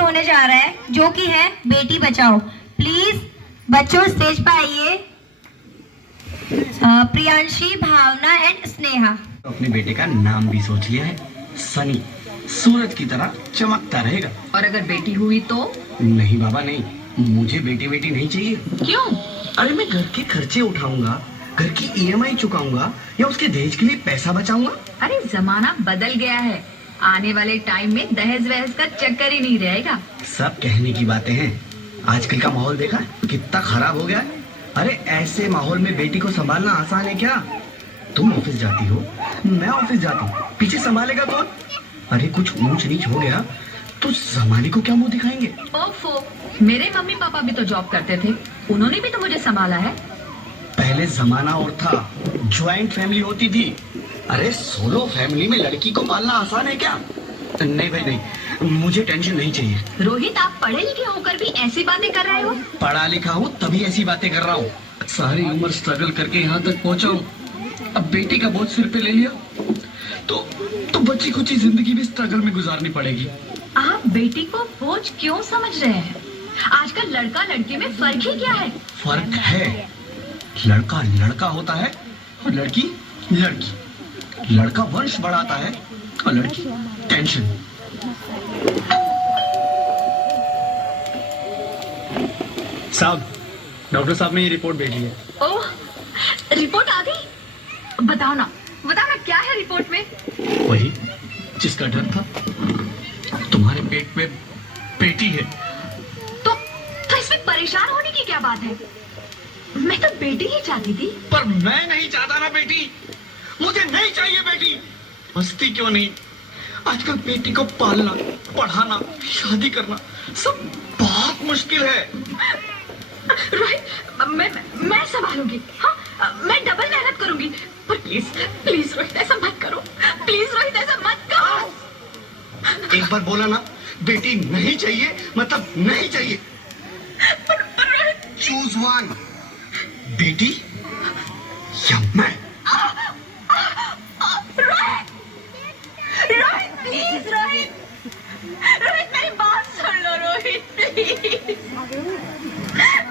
होने जा रहा है जो कि है बेटी बचाओ। प्लीज बच्चों स्टेज पर आइए। प्रियांशी, भावना एंड स्नेहा। अपने बेटे का नाम भी सोच लिया है, सनी। सूरज की तरह चमकता रहेगा। और अगर बेटी हुई तो? नहीं बाबा नहीं, मुझे बेटी बेटी नहीं चाहिए। क्यों? अरे मैं घर के खर्चे उठाऊंगा, घर की ईएमआई चुकाऊंगा या उसके दहेज के लिए पैसा बचाऊंगा। अरे जमाना बदल गया है, आने वाले टाइम में दहेज वहेज का चक्कर ही नहीं रहेगा। सब कहने की बातें हैं, आजकल का माहौल देखा कितना खराब हो गया है। अरे ऐसे माहौल में बेटी को संभालना आसान है क्या? तुम ऑफिस जाती हो, मैं ऑफिस जाता हूँ, पीछे संभालेगा कौन? अरे कुछ ऊंच नीच हो गया तो जमाने को क्या मुंह दिखाएंगे? ओफो, मेरे मम्मी पापा भी तो जॉब करते थे, उन्होंने भी तो मुझे संभाला है। पहले जमाना और था, ज्वाइंट फैमिली होती थी। अरे सोलो फैमिली में लड़की को पालना आसान है क्या? नहीं भाई नहीं, मुझे टेंशन नहीं चाहिए। रोहित, आप पढ़े लिखे होकर भी ऐसी बातें कर रहे हो? पढ़ा लिखा हूँ तभी ऐसी बातें कर रहा हूँ। सारी उम्र स्ट्रगल करके यहाँ तक पहुँचा हूँ, अब बेटी का बोझ सिर पे ले लिया तो बच्ची कुछ जिंदगी भी स्ट्रगल में गुजारनी पड़ेगी। आप बेटी को बोझ क्यों समझ रहे हैं? आजकल लड़का लड़की में फर्क ही क्या है? फर्क है, लड़का लड़का होता है और लड़की लड़की। लड़का वंश बढ़ाता है और लड़की टेंशन। साहब, डॉक्टर साहब ने ये रिपोर्ट भेजी है। ओह, रिपोर्ट आ गई? बताओ ना क्या है रिपोर्ट में? वही जिसका डर था, तुम्हारे पेट में बेटी है। तो इसमें परेशान होने की क्या बात है? मैं तो बेटी ही चाहती थी। पर मैं नहीं चाहता ना बेटी, मुझे नहीं चाहिए बेटी। मस्ती क्यों नहीं, आजकल बेटी को पालना, पढ़ाना, शादी करना सब बहुत मुश्किल है। रोहित, मैं संभालूंगी। हाँ, मैं डबल मेहनत करूंगी। पर प्लीज रोहित ऐसा मत करो। प्लीज रोहित ऐसा मत करो। एक बार बोला ना, बेटी नहीं चाहिए मतलब नहीं चाहिए। पर रोहित, चूज वन, बेटी या मैं। रोहित प्लीज, रोहित मेरी बात सुन लो। रोहित प्लीज,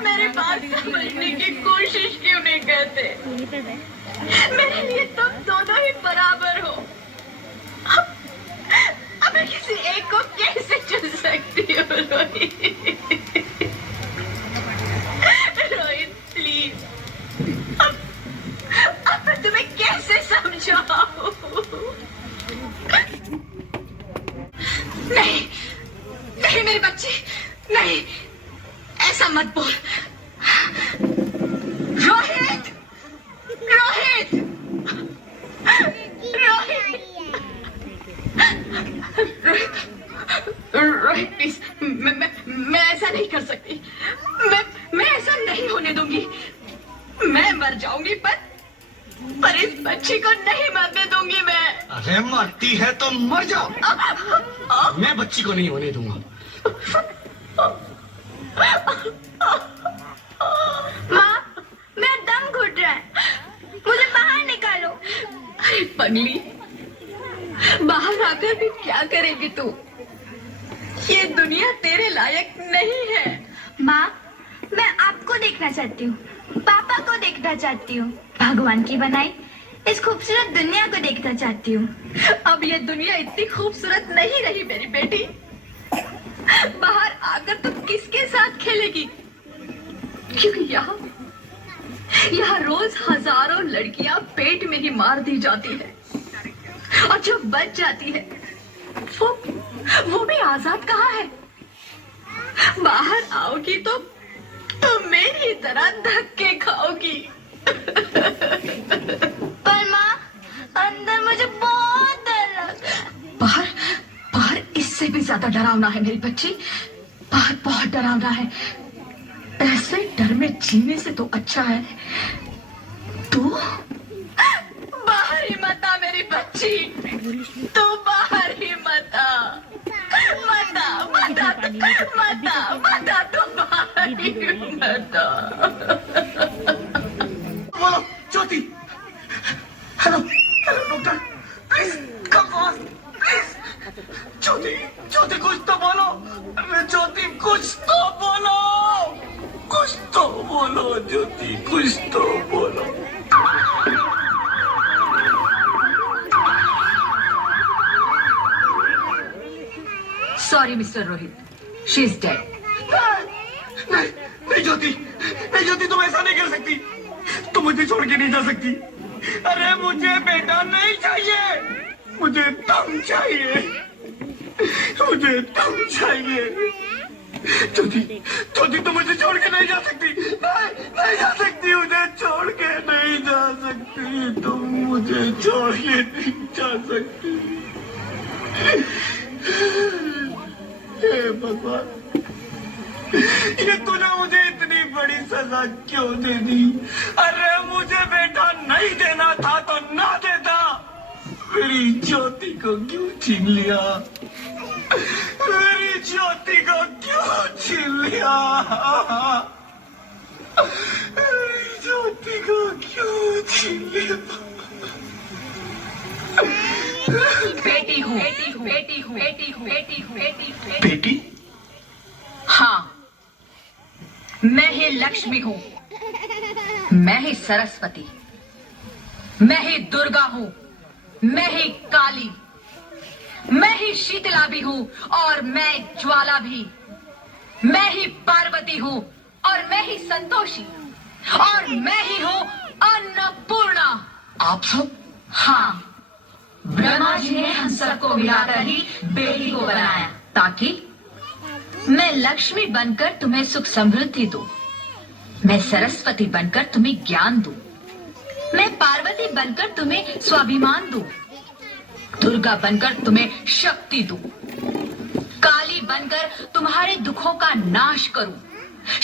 मेरी बात समझने की कोशिश क्यों नहीं करते? मेरे लिए तुम दोनों ही बराबर हो। अब मैं किसी एक को कैसे चुन सकती हूँ? रोहित प्लीज, अब मैं तुम्हें कैसे समझाऊं? नहीं मेरी बच्ची, नहीं, ऐसा मत बोल। रोहित, रोहित, रोहित, रोहित प्लीज, मैं ऐसा नहीं कर सकती। मैं ऐसा नहीं होने दूंगी। मैं मर जाऊंगी पर इस बच्ची को नहीं मरने दूंगी मैं। अरे मरती है तो मर जाओ, मैं बच्ची को नहीं होने दूंगा। माँ, मेरा दम घुट रहा है, मुझे बाहर निकालो। अरे पगली, बाहर आकर भी क्या करेगी तू? ये दुनिया तेरे लायक नहीं है। माँ, मैं आपको देखना चाहती हूँ, पापा को देखना चाहती हूँ, भगवान की बनाई इस खूबसूरत दुनिया को देखना चाहती हूँ। अब ये दुनिया इतनी खूबसूरत नहीं रही मेरी बेटी। बाहर आकर तुम किसके साथ खेलेगी? क्योंकि यहाँ रोज हजारों लड़कियां पेट में ही मार दी जाती है, और जो बच जाती है वो भी आजाद कहाँ है? बाहर आओगी तो मेरी तरह धक्के खाओगी। पर माँ, अंदर मुझे बहुत डर लग रहा है। बाहर इससे भी ज्यादा डरावना है मेरी बच्ची। बाहर बहुत डरावना है। ऐसे डर में जीने से तो अच्छा है तू बाहर ही मत आ मेरी बच्ची। तू बाहर ही मत आ, मत आ, मत आ, मत आ, मत आ, तू बाहर ही मत आ। बोलो Jyoti, hello doctor, please come fast, please. Jyoti, Jyoti कुछ तो बोलो, मैं कुछ तो बोलो, कुछ तो बोलो ज्योति, कुछ तो बोलो। Sorry mister Rohit, she is dead. नहीं, नहीं ज्योति, नहीं ज्योति, तुम ऐसा नहीं कर सकती। तुम मुझे छोड़ के नहीं जा सकती। अरे मुझे बेटा नहीं चाहिए, मुझे तुम चाहिए, मुझे तुम चाहिए। ज्योति, ज्योति तुम मुझे छोड़ के नहीं जा सकती। नहीं, नहीं जा सकती, मुझे छोड़ के नहीं जा सकती। तुम मुझे छोड़ के नहीं जा सकती। हे भगवान, ये तूने मुझे इतनी बड़ी सजा क्यों दे दी? अरे मुझे बेटा नहीं देना था तो ना देता। मेरी ज्योति को क्यों छीन लिया? मेरी ज्योति को क्यों छीन लिया? मेरी ज्योति को क्यों छीन लिया? बेटी हूँ, बेटी हूँ, बेटी हूँ, बेटी हूँ, बेटी हूँ, बेटी हूँ। बेटी? हाँ, मैं ही लक्ष्मी हूँ, मैं ही सरस्वती, मैं ही दुर्गा हूँ, मैं ही काली, मैं ही शीतला भी हूँ और मैं ज्वाला भी, मैं ही पार्वती हूँ और मैं ही संतोषी और मैं ही हूँ अन्नपूर्णा। आप सब? हाँ, ब्रह्मा जी ने हम सबको मिलाकर ही बेटी को बनाया ताकि मैं लक्ष्मी बनकर तुम्हें सुख समृद्धि दूं, मैं सरस्वती बनकर तुम्हें ज्ञान दूं, मैं पार्वती बनकर तुम्हें स्वाभिमान दूं, दुर्गा बनकर तुम्हें शक्ति दूं, काली बनकर तुम्हारे दुखों का नाश करूं,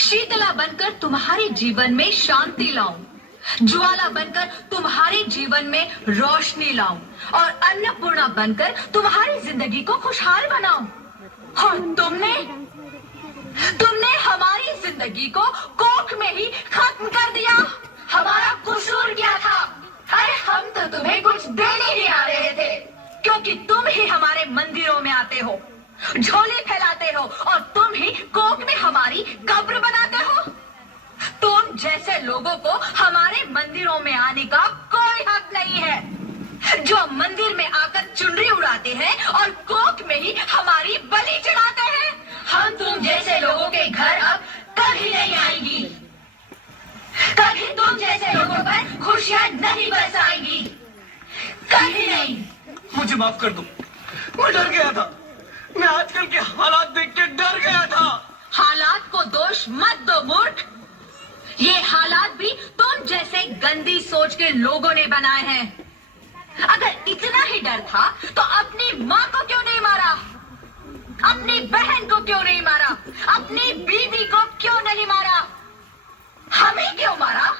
शीतला बनकर तुम्हारे जीवन में शांति लाऊं, ज्वाला बनकर तुम्हारे जीवन में रोशनी लाऊं और अन्नपूर्णा बनकर तुम्हारी जिंदगी को खुशहाल बनाऊं। और तुमने हमारी जिंदगी को कोख में ही खत्म कर दिया। हमारा कसूर क्या था? अरे हम तो तुम्हें कुछ देने ही आ रहे थे, क्योंकि तुम ही हमारे मंदिरों में आते हो, झोले फैलाते हो और तुम ही कोख में हमारी कब्र बनाते हो। तुम जैसे लोगों को हमारे मंदिरों में आने का कोई हक नहीं है, जो मंदिर में आकर चुनरी उड़ाते हैं और कोख में ही हमारी बलि चढ़ाते हैं। हम तुम जैसे लोगों के घर अब कभी नहीं आएंगी, कभी तुम जैसे लोगों पर खुशियां नहीं बरसाएंगी, कभी नहीं। मुझे माफ कर दो, मैं डर गया था। मैं आजकल के हालात देख के डर गया था। हालात को दोष मत दो मूर्ख, ये हालात भी तुम जैसे गंदी सोच के लोगों ने बनाए हैं। अगर इतना ही डर था तो अपनी माँ को क्यों नहीं मारा, अपनी बहन को क्यों नहीं मारा, अपनी बीवी को क्यों नहीं मारा, हमें क्यों मारा?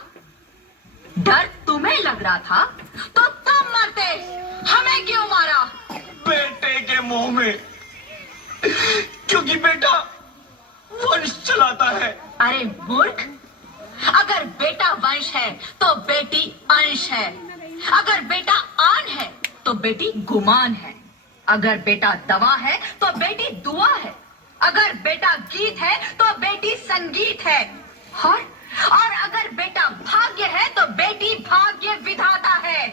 डर तुम्हें लग रहा था तो तुम मरते, हमें क्यों मारा? बेटे के मुंह में, क्योंकि बेटा वंश चलाता है। अरे मूर्ख, अगर बेटा वंश है तो बेटी अंश है, अगर बेटा आन है तो बेटी गुमान है, अगर बेटा दवा है तो बेटी दुआ है, अगर बेटा गीत है तो बेटी संगीत है, और अगर बेटा भाग्य है तो बेटी भाग्य विधाता है।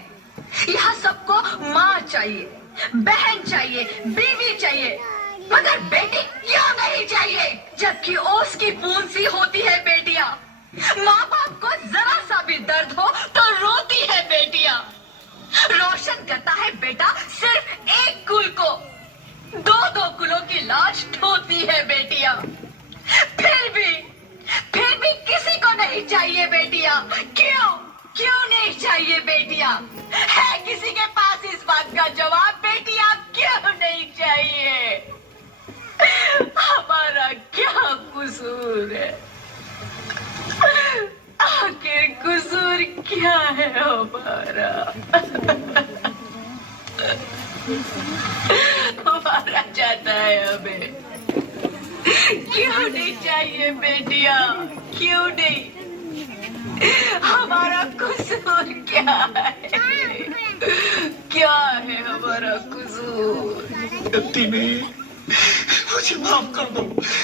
यहाँ सबको माँ चाहिए, बहन चाहिए, बीवी चाहिए, मगर बेटी क्यों नहीं चाहिए? जबकि ओस की बूंद सी होती है बेटियां, माँ बाप को जरा सा भी दर्द हो तो रोती है बेटियां, रोशन करता है बेटा सिर्फ एक कुल को, दो कुलों की लाज ढोती है बेटियां। फिर भी किसी को नहीं चाहिए बेटियां। क्यों नहीं चाहिए बेटियां? है किसी के पास इस बात का जवाब? बेटियां क्यों नहीं चाहिए? हमारा क्या कसूर है? आखिर कसूर क्या है हमारा? हमारा जाता है हमें। क्यों नहीं चाहिए बेटिया? क्यों नहीं? हमारा कसूर क्या है? क्या है हमारा कसूर? गलती नहीं, मुझे माफ कर दो,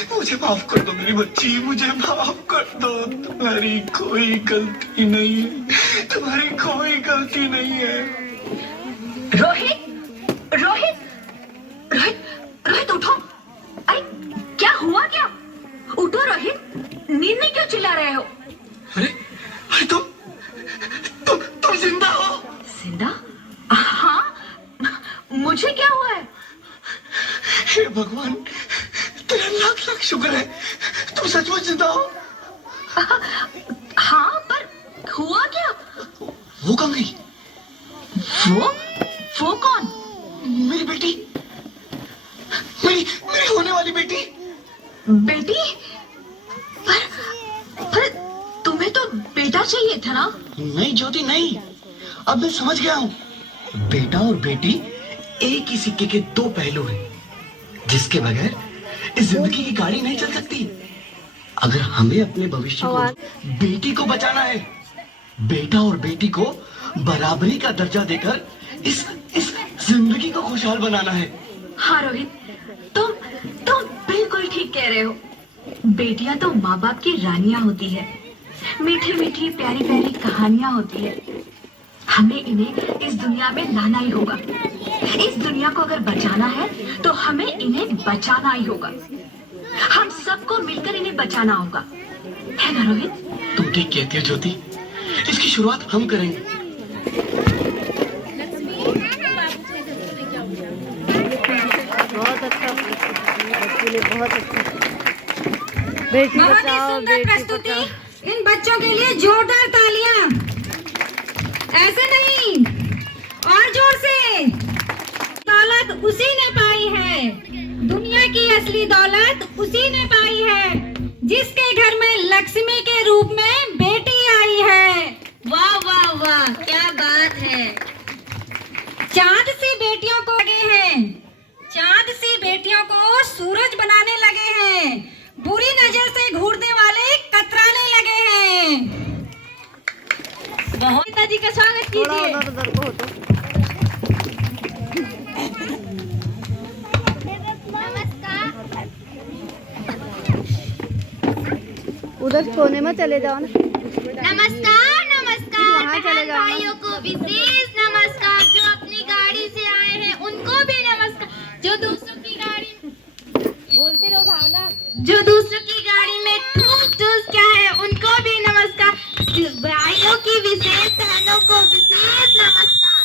मुझे माफ कर दो मेरी बच्ची, मुझे माफ कर दो। तुम्हारी कोई गलती नहीं है, तुम्हारी कोई गलती नहीं है। रोहित रोहित रोहित रोहित उठो। अरे क्या हुआ क्या? उठो रोहित, नींद में क्यों चिल्ला रहे हो? अरे अरे तुम जिंदा हो? जिंदा? हाँ, मुझे क्या हुआ है? हे भगवान, तेरा लाख लाख शुक्र है, तुम सचमुच जिंदा हो। हाँ, पर हुआ क्या? वो कहाँ गई? वो कौन? मेरी बेटी, मेरी होने वाली बेटी। बेटी? पर तुम्हें तो बेटा चाहिए था ना? नहीं ज्योति नहीं, अब मैं समझ गया हूँ। बेटा और बेटी एक ही सिक्के के दो पहलू हैं, जिसके बगैर इस जिंदगी की गाड़ी नहीं चल सकती। अगर हमें अपने भविष्य को, बेटी को बचाना है, बेटा और बेटी को बराबरी का दर्जा देकर इस जिंदगी को खुशहाल बनाना है। हाँ रोहित, तुम बिल्कुल ठीक कह रहे हो। बेटियां तो माँ बाप की रानियां होती है, मीठी मीठी प्यारी प्यारी कहानियां होती है। हमें इन्हें इस दुनिया में लाना ही होगा। इस दुनिया को अगर बचाना है तो हमें इन्हें बचाना ही होगा। हम सबको मिलकर इन्हें बचाना होगा, है ना रोहित? तुम ठीक कहती हो ज्योति, इसकी शुरुआत हम करेंगे। बहुत अच्छा, बच्चे ने बहुत अच्छा। बेटी बचाओ, बेटी बचाओ। इन बच्चों के लिए जोरदार तालियां। ऐसे नहीं, और जोर से। दौलत उसी ने पाई है, दुनिया की असली दौलत उसी ने पाई है, जिसके घर में लक्ष्मी के रूप में बेटी आई है। वाह वाह वाह, क्या बात है। चांद सी बेटियों को लगे हैं, चांद सी बेटियों को सूरज बनाने लगे हैं, बुरी नजर से घूरने वाले कतराने लगे हैं। बहुत पिताजी का स्वागत कीजिए। उधर को हो तो। उधर कोने में चले जाओ ना। नमस्कार नमस्कार, वहाँ चले बहन जाओ ना। भाइयों को विशेष नमस्कार। जो अपनी गाड़ी से आए हैं उनको भी नमस्कार। जो दूसरों की गाड़ी, बोलते रहो भावना। जो दूसरों की गाड़ी में ठूस क्या है उनको भी नमस्कार। भाइयों की विशेष, बहनों को विशेष नमस्कार।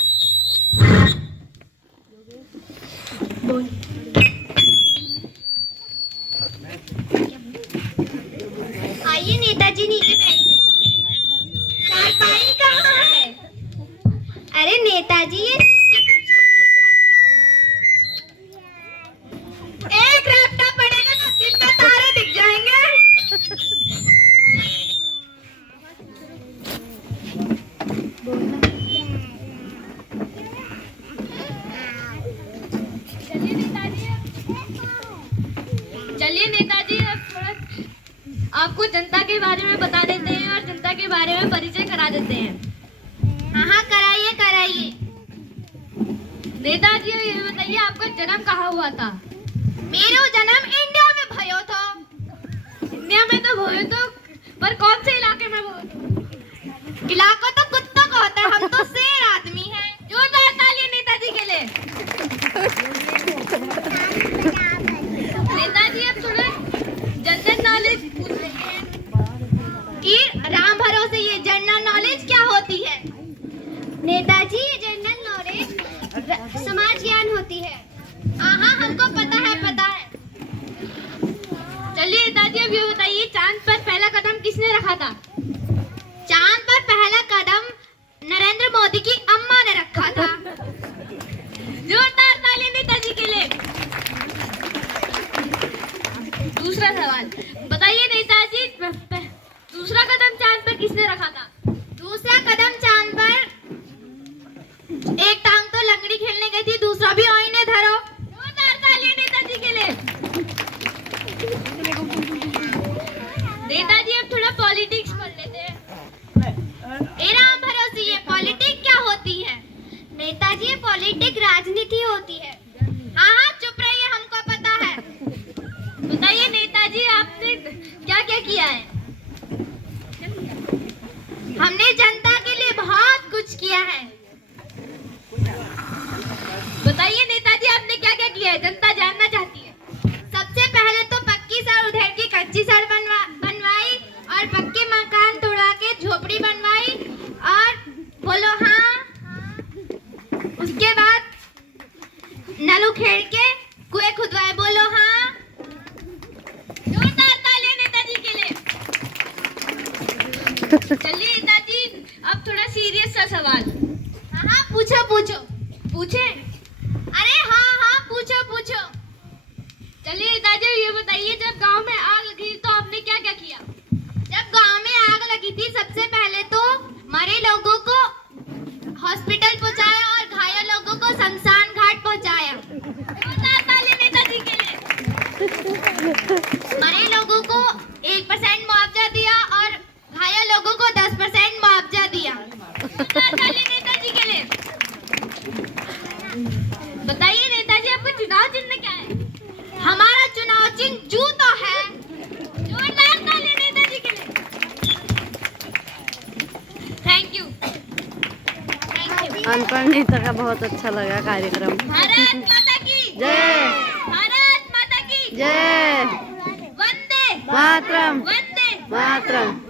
आइए नेताजी, नीचे बैठिए। चारपाई कहाँ है? अरे नेताजी, ये एक रफ्ता पड़ेगा ना, दिन में तारे दिख जाएंगे। चलिए नेताजी, अब थोड़ा आपको जनता के बारे में बता देते हैं और जनता के बारे में परिचय करा देते हैं। हाँ कराइए कराइए। नेताजी ये बताइए, आपका जन्म कहाँ हुआ था? मेरो जन्म इंडिया में भयो था। इंडिया में तो हुए तो, पर कौन से इलाके में हुए तो? इलाका तो कुत्ता का होता है, हम तो शेर आदमी हैं। जोरदार तालियां नेताजी के लिए। नेताजी अब थोड़ा जनरल नॉलेज पूछ रहे हैं। ये राम भरोसे ये जनरल नॉलेज क्या होती है? नेताजी, ये जनरल नॉलेज समाज ज्ञान होती है। हाँ हमको पता है पता है। चलिए नेताजी, अब ये बताइए, चांद पर पहला कदम किसने रखा था? चांद पर पहला कदम नरेंद्र मोदी की अम्मा ने रखा था। जोरदार तालियां नेताजी के लिए। दूसरा सवाल बताइए नेताजी, दूसरा कदम चांद पर किसने रखा था? दूसरा कदम चांद पर एक टांग तो लंगड़ी खेलने गई थी, दूसरा भी ओई ने धरो। जोरदार तालियां नेताजी के लिए। नेताजी अब थोड़ा पॉलिटिक्स पढ़ लेते हैं। ए राम भरोसे, ये पॉलिटिक्स क्या होती है? नेताजी, ये पॉलिटिक्स राजनीति होती है। हाँ चुप रहिए, हमको पता है। चलिए नेताजी, अब थोड़ा सीरियस सा सवाल। हाँ हाँ, पूछो पूछो। पूछे? अरे हाँ हाँ, पूछो पूछो। चलिए नेताजी, ये बताइए, जब गांव में आग लगी तो आपने क्या क्या किया? जब गांव में आग लगी थी, सबसे पहले तो मरे लोगों को हॉस्पिटल पहुंचाया और घायल लोगों को शमशान घाट पहुंचाया। जोरदार ताली नेताजी के लिए। मरे लोगों को 1% मुआवजा दिया और घायल लोगों को 10% मुआवजा दिया। जोरदार ताली नेताजी के लिए। बताइए नेताजी, आपका चुनाव चिन्ह क्या है? हमारा चुनाव चिन्ह जूता है। जोरदार ताली नेताजी के लिए। Thank you. अनपढ़ नेता का बहुत अच्छा लगा कार्यक्रम। भारत माता की जय। भारत माता की जय वंदे मातरम। वंदे मातरम।